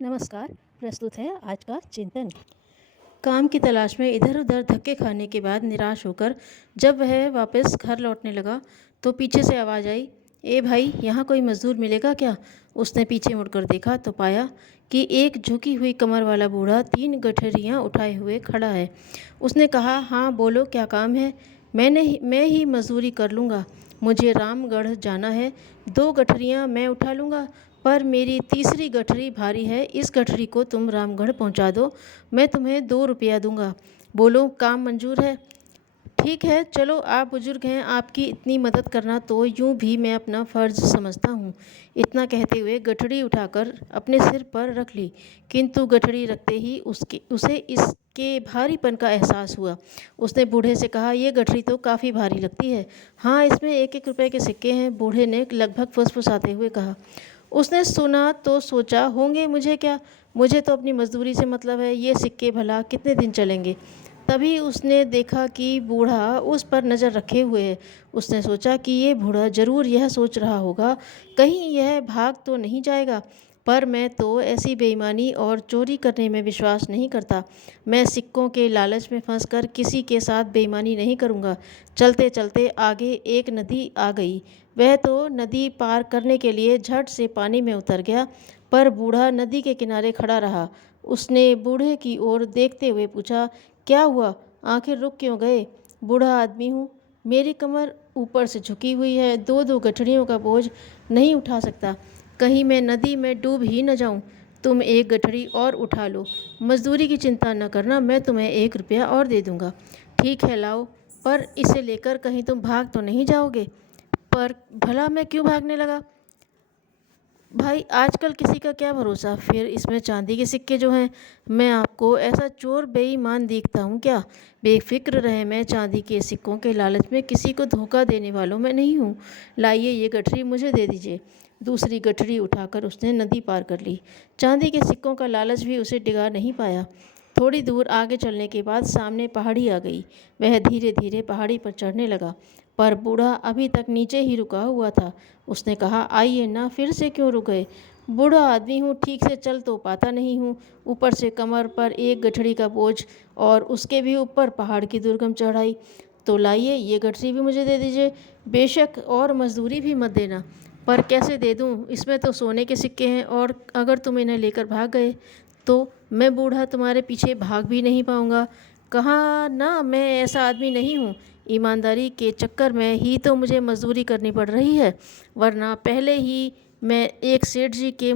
नमस्कार। प्रस्तुत है आज का चिंतन। काम की तलाश में इधर उधर धक्के खाने के बाद निराश होकर जब वह वापस घर लौटने लगा तो पीछे से आवाज़ आई, ए भाई, यहाँ कोई मज़दूर मिलेगा क्या? उसने पीछे मुड़कर देखा तो पाया कि एक झुकी हुई कमर वाला बूढ़ा 3 गठरियाँ उठाए हुए खड़ा है। उसने कहा, हाँ बोलो, क्या काम है? मैं ही मजदूरी कर लूँगा। मुझे रामगढ़ जाना है। 2 गठरियाँ मैं उठा लूँगा, पर मेरी तीसरी गठरी भारी है। इस गठरी को तुम रामगढ़ पहुंचा दो, मैं तुम्हें 2 रुपया दूंगा। बोलो, काम मंजूर है? ठीक है, चलो, आप बुजुर्ग हैं, आपकी इतनी मदद करना तो यूं भी मैं अपना फ़र्ज समझता हूँ। इतना कहते हुए गठड़ी उठाकर अपने सिर पर रख ली, किंतु गठड़ी रखते ही उसे इसके भारीपन का एहसास हुआ। उसने बूढ़े से कहा, यह गठड़ी तो काफ़ी भारी लगती है। हाँ, इसमें 1-1 रुपए के सिक्के हैं, बूढ़े ने लगभग फुसफुसाते हुए कहा। उसने सुना तो सोचा, होंगे, मुझे क्या, मुझे तो अपनी मजदूरी से मतलब है, ये सिक्के भला कितने दिन चलेंगे। तभी उसने देखा कि बूढ़ा उस पर नज़र रखे हुए है। उसने सोचा कि ये बूढ़ा ज़रूर यह सोच रहा होगा, कहीं यह भाग तो नहीं जाएगा। पर मैं तो ऐसी बेईमानी और चोरी करने में विश्वास नहीं करता। मैं सिक्कों के लालच में फंसकर किसी के साथ बेईमानी नहीं करूँगा। चलते चलते आगे एक नदी आ गई। वह तो नदी पार करने के लिए झट से पानी में उतर गया, पर बूढ़ा नदी के किनारे खड़ा रहा। उसने बूढ़े की ओर देखते हुए पूछा, क्या हुआ, आखिर रुक क्यों गए? बूढ़ा आदमी हूँ, मेरी कमर ऊपर से झुकी हुई है, 2-2 गठरियों का बोझ नहीं उठा सकता। कहीं मैं नदी में डूब ही न जाऊं। तुम 1 गठरी और उठा लो। मजदूरी की चिंता न करना, मैं तुम्हें 1 रुपया और दे दूंगा। ठीक है, लाओ, पर इसे लेकर कहीं तुम भाग तो नहीं जाओगे? पर भला मैं क्यों भागने लगा? भाई, आजकल किसी का क्या भरोसा। फिर इसमें चांदी के सिक्के जो हैं, मैं आपको ऐसा चोर बेईमान दिखता हूँ क्या? बेफिक्र रहे, मैं चांदी के सिक्कों के लालच में किसी को धोखा देने वालों में नहीं हूँ। लाइए, ये गठरी मुझे दे दीजिए। दूसरी गठरी उठाकर उसने नदी पार कर ली। चांदी के सिक्कों का लालच भी उसे डिगा नहीं पाया। थोड़ी दूर आगे चलने के बाद सामने पहाड़ी आ गई। वह धीरे धीरे पहाड़ी पर चढ़ने लगा, पर बूढ़ा अभी तक नीचे ही रुका हुआ था। उसने कहा, आइए ना, फिर से क्यों रुक गए? बूढ़ा आदमी हूँ, ठीक से चल तो पाता नहीं हूँ, ऊपर से कमर पर 1 गठरी का बोझ, और उसके भी ऊपर पहाड़ की दुर्गम चढ़ाई। तो लाइए, ये गठरी भी मुझे दे दीजिए। बेशक, और मजदूरी भी मत देना। पर कैसे दे दूँ? इसमें तो सोने के सिक्के हैं, और अगर तुम इन्हें लेकर भाग गए तो मैं बूढ़ा तुम्हारे पीछे भाग भी नहीं पाऊँगा। कहाँ ना, मैं ऐसा आदमी नहीं हूँ। ईमानदारी के चक्कर में ही तो मुझे मजदूरी करनी पड़ रही है, वरना पहले ही मैं एक सेठ जी के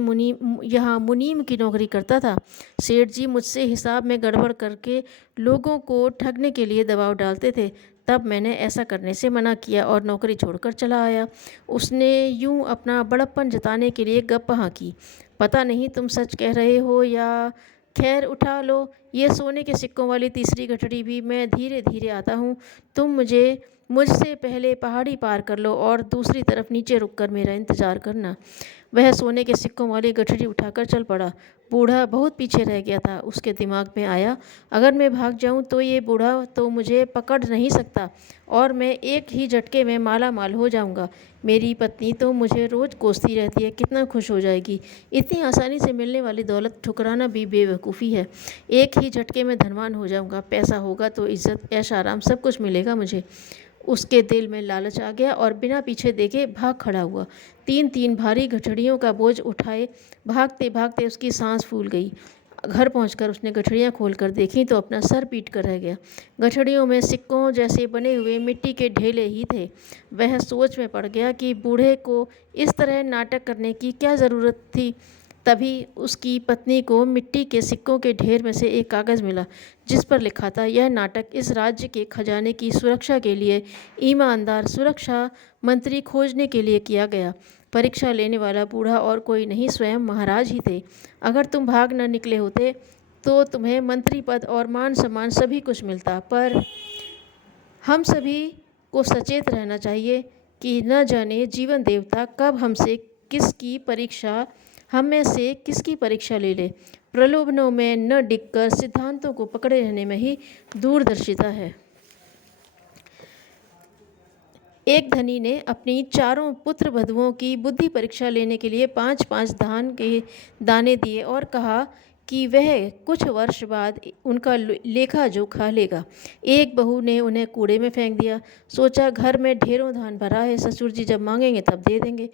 यहाँ मुनीम की नौकरी करता था। सेठ जी मुझसे हिसाब में गड़बड़ करके लोगों को ठगने के लिए दबाव डालते थे। तब मैंने ऐसा करने से मना किया और नौकरी छोड़कर चला आया। उसने यूं अपना बड़प्पन जताने के लिए गप हाँकी। पता नहीं तुम सच कह रहे हो या। खैर, उठा लो ये सोने के सिक्कों वाली तीसरी गठड़ी भी, मैं धीरे धीरे आता हूँ। तुम मुझसे पहले पहाड़ी पार कर लो और दूसरी तरफ नीचे रुककर मेरा इंतज़ार करना। वह सोने के सिक्कों वाली गठरी उठाकर चल पड़ा। बूढ़ा बहुत पीछे रह गया था। उसके दिमाग में आया, अगर मैं भाग जाऊं तो ये बूढ़ा तो मुझे पकड़ नहीं सकता, और मैं एक ही झटके में माला माल हो जाऊंगा। मेरी पत्नी तो मुझे रोज़ कोसती रहती है, कितना खुश हो जाएगी। इतनी आसानी से मिलने वाली दौलत ठुकराना भी बेवकूफ़ी है। एक ही झटके में धनवान हो जाऊंगा। पैसा होगा तो इज्जत, ऐश आराम सब कुछ मिलेगा मुझे। उसके दिल में लालच आ गया और बिना पीछे देखे भाग खड़ा हुआ। 3-3 भारी गठड़ियों का बोझ उठाए भागते भागते उसकी सांस फूल गई। घर पहुंचकर उसने गठड़ियाँ खोलकर देखी तो अपना सर पीट कर रह गया। गठड़ियों में सिक्कों जैसे बने हुए मिट्टी के ढेले ही थे। वह सोच में पड़ गया कि बूढ़े को इस तरह नाटक करने की क्या ज़रूरत थी। तभी उसकी पत्नी को मिट्टी के सिक्कों के ढेर में से एक कागज़ मिला, जिस पर लिखा था, यह नाटक इस राज्य के खजाने की सुरक्षा के लिए ईमानदार सुरक्षा मंत्री खोजने के लिए किया गया। परीक्षा लेने वाला बूढ़ा और कोई नहीं, स्वयं महाराज ही थे। अगर तुम भाग न निकले होते तो तुम्हें मंत्री पद और मान सम्मान सभी कुछ मिलता, पर हम सभी को सचेत रहना चाहिए कि न जाने जीवन देवता कब हम में से किसकी परीक्षा ले ले। प्रलोभनों में न डिगकर सिद्धांतों को पकड़े रहने में ही दूरदर्शिता है। एक धनी ने अपनी चारों पुत्र वधुओं की बुद्धि परीक्षा लेने के लिए 5-5 धान के दाने दिए और कहा कि वह कुछ वर्ष बाद उनका लेखा जोखा लेगा। एक बहू ने उन्हें कूड़े में फेंक दिया। सोचा घर में ढेरों धान भरा है, ससुर जी जब मांगेंगे तब दे देंगे।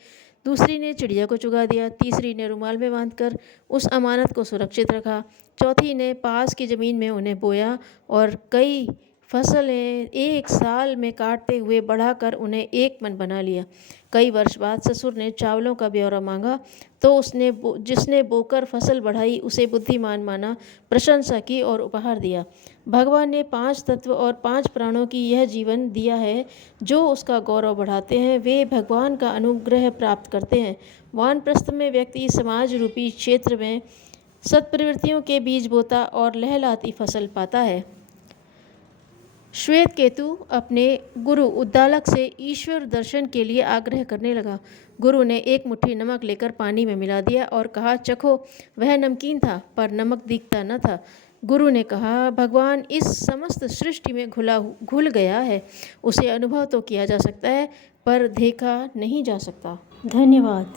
दूसरी ने चिड़िया को चुगा दिया। तीसरी ने रुमाल में बांधकर उस अमानत को सुरक्षित रखा। चौथी ने पास की ज़मीन में उन्हें बोया और कई फसलें एक साल में काटते हुए बढ़ाकर उन्हें एक मन बना लिया। कई वर्ष बाद ससुर ने चावलों का ब्यौरा मांगा तो जिसने बोकर फसल बढ़ाई उसे बुद्धिमान माना, प्रशंसा की और उपहार दिया। भगवान ने 5 तत्व और 5 प्राणों की यह जीवन दिया है। जो उसका गौरव बढ़ाते हैं वे भगवान का अनुग्रह प्राप्त करते हैं। वानप्रस्थ में व्यक्ति समाज रूपी क्षेत्र में सत्प्रवृत्तियों के बीज बोता और लहलाती फसल पाता है। श्वेत केतु अपने गुरु उद्दालक से ईश्वर दर्शन के लिए आग्रह करने लगा। गुरु ने एक मुट्ठी नमक लेकर पानी में मिला दिया और कहा, चखो। वह नमकीन था पर नमक दिखता न था। गुरु ने कहा, भगवान इस समस्त सृष्टि में घुल गया है। उसे अनुभव तो किया जा सकता है पर देखा नहीं जा सकता। धन्यवाद।